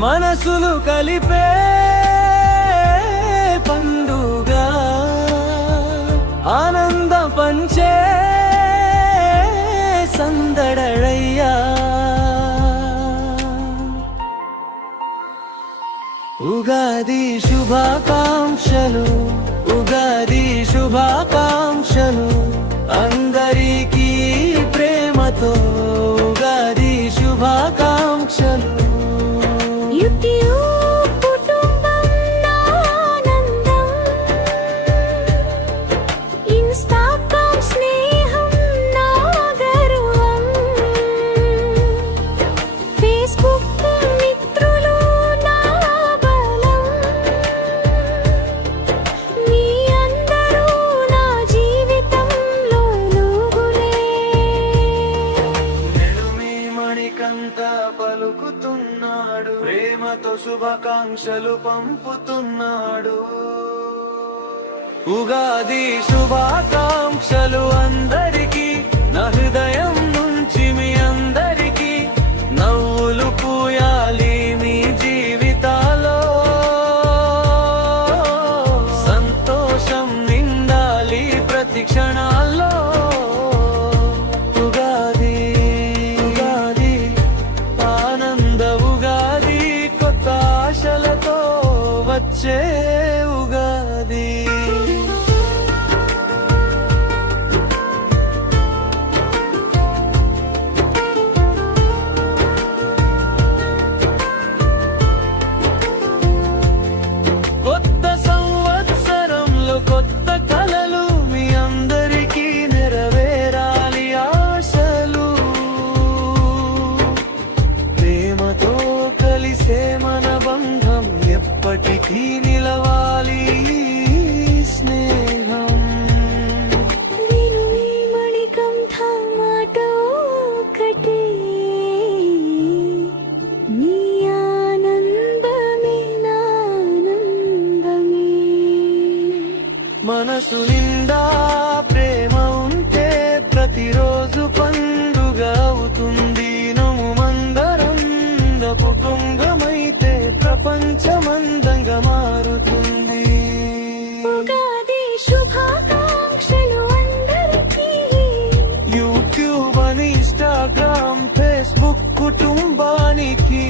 మనసులు కలిపే పండుగ ఆనంద పంచే సందడయ్యా ఉగాది శుభాకాంక్షలు ఉగాది శుభాకాంక్షలు అందరికీ ప్రేమతో ఉగాది శుభాకాంక్షలు పలుకుతున్నాడు ప్రేమతో శుభాకాంక్షలు పంపుతున్నాడు ఉగాది శుభాకాంక్షలు అందరికీ నా హృదయం నుంచి మీ అందరికీ నవ్వులు పూయాలి మీ జీవితాల్లో సంతోషం నిండాలి ప్రతి క్షణాల్లో వచ్చే ఉగాది కొత్త సంవత్సరంలో కొత్త కలలు మీ అందరికీ నెరవేరాలి ఆశలు ప్రేమతో కలిసే మన బంధం ఎప్పటికీ నిలవాలి స్నేహం నేను ఈ మణికంఠ మాట ఒకటే నీ ఆనందమే నానందమే మనసు నిండా ప్రేమ ఉంటే ప్రతిరోజు పండుగ అవుతుంది నువ్వు మందరం కుటుంబమైతే ప్రపంచమందంగా మారుతుంది ఉగాది శుభాకాంక్షలు అందరికీ యూట్యూబ్ అని ఇన్స్టాగ్రామ్ ఫేస్బుక్ కుటుంబానికి